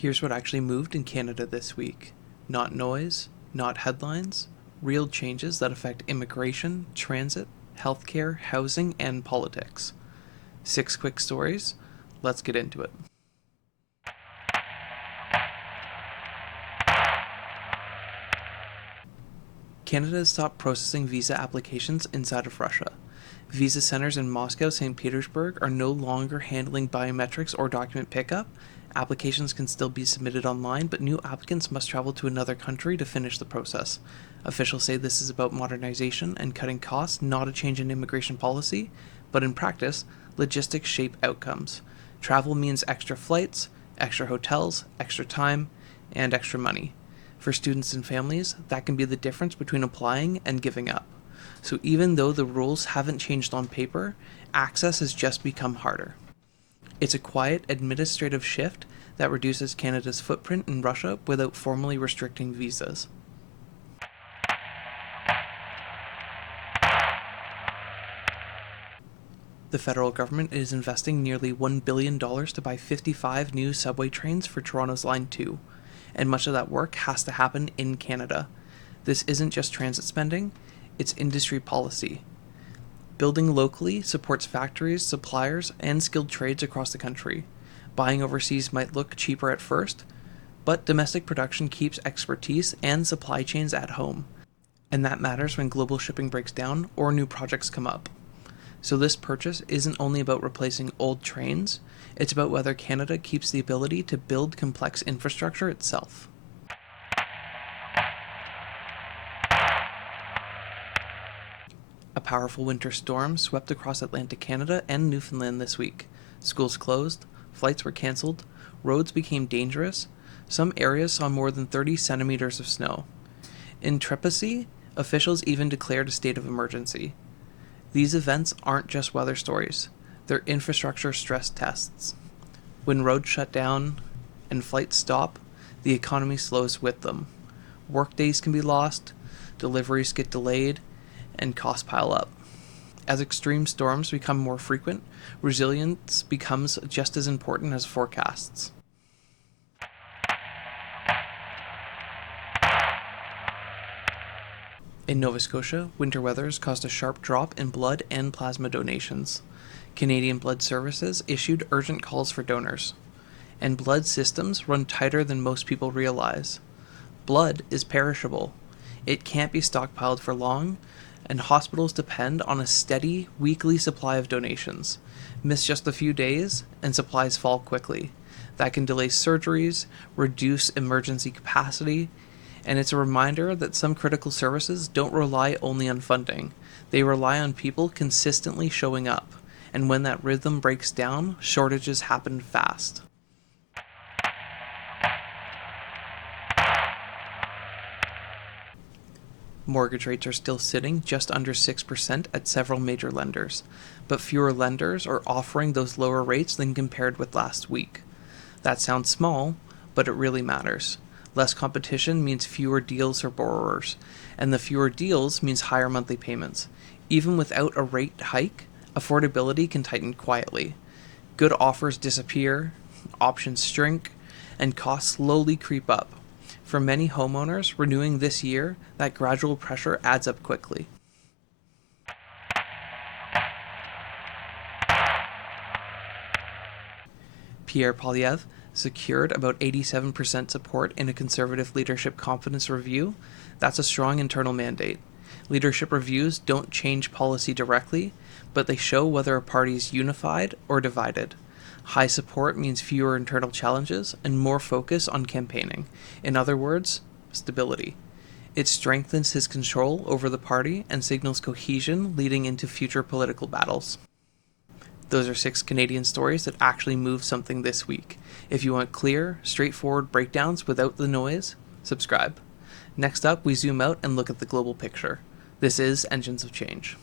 Here's what actually moved in Canada this week. Not noise, not headlines, real changes that affect immigration, transit, healthcare, housing, and politics. 6 quick stories. Let's get into it. Canada has stopped processing visa applications inside of Russia. Visa centers in Moscow, St. Petersburg are no longer handling biometrics or document pickup. Applications can still be submitted online, but new applicants must travel to another country to finish the process. Officials say this is about modernization and cutting costs, not a change in immigration policy, but in practice, logistics shape outcomes. Travel means extra flights, extra hotels, extra time, and extra money. For students and families, that can be the difference between applying and giving up. So even though the rules haven't changed on paper, access has just become harder. It's a quiet administrative shift that reduces Canada's footprint in Russia without formally restricting visas. The federal government is investing nearly $1 billion to buy 55 new subway trains for Toronto's Line 2, and much of that work has to happen in Canada. This isn't just transit spending, it's industry policy. Building locally supports factories, suppliers, and skilled trades across the country. Buying overseas might look cheaper at first, but domestic production keeps expertise and supply chains at home. And that matters when global shipping breaks down or new projects come up. So this purchase isn't only about replacing old trains, it's about whether Canada keeps the ability to build complex infrastructure itself. A powerful winter storm swept across Atlantic Canada and Newfoundland this week. Schools closed, flights were cancelled, roads became dangerous, some areas saw more than 30 centimeters of snow. In Trepassey, officials even declared a state of emergency. These events aren't just weather stories, they're infrastructure stress tests. When roads shut down and flights stop, the economy slows with them. Workdays can be lost, deliveries get delayed, and costs pile up. As extreme storms become more frequent, resilience becomes just as important as forecasts. In Nova Scotia, winter weather has caused a sharp drop in blood and plasma donations. Canadian Blood Services issued urgent calls for donors. And blood systems run tighter than most people realize. Blood is perishable. It can't be stockpiled for long, and hospitals depend on a steady, weekly supply of donations. Miss just a few days, and supplies fall quickly. That can delay surgeries, reduce emergency capacity, and it's a reminder that some critical services don't rely only on funding. They rely on people consistently showing up, and when that rhythm breaks down, shortages happen fast. Mortgage rates are still sitting just under 6% at several major lenders, but fewer lenders are offering those lower rates than compared with last week. That sounds small, but it really matters. Less competition means fewer deals for borrowers, and the fewer deals means higher monthly payments. Even without a rate hike, affordability can tighten quietly. Good offers disappear, options shrink, and costs slowly creep up. For many homeowners, renewing this year, that gradual pressure adds up quickly. Pierre Poilievre secured about 87% support in a Conservative leadership confidence review. That's a strong internal mandate. Leadership reviews don't change policy directly, but they show whether a party is unified or divided. High support means fewer internal challenges and more focus on campaigning. In other words, stability. It strengthens his control over the party and signals cohesion leading into future political battles. Those are 6 Canadian stories that actually move something this week. If you want clear, straightforward breakdowns without the noise, subscribe. Next up, we zoom out and look at the global picture. This is Engines of Change.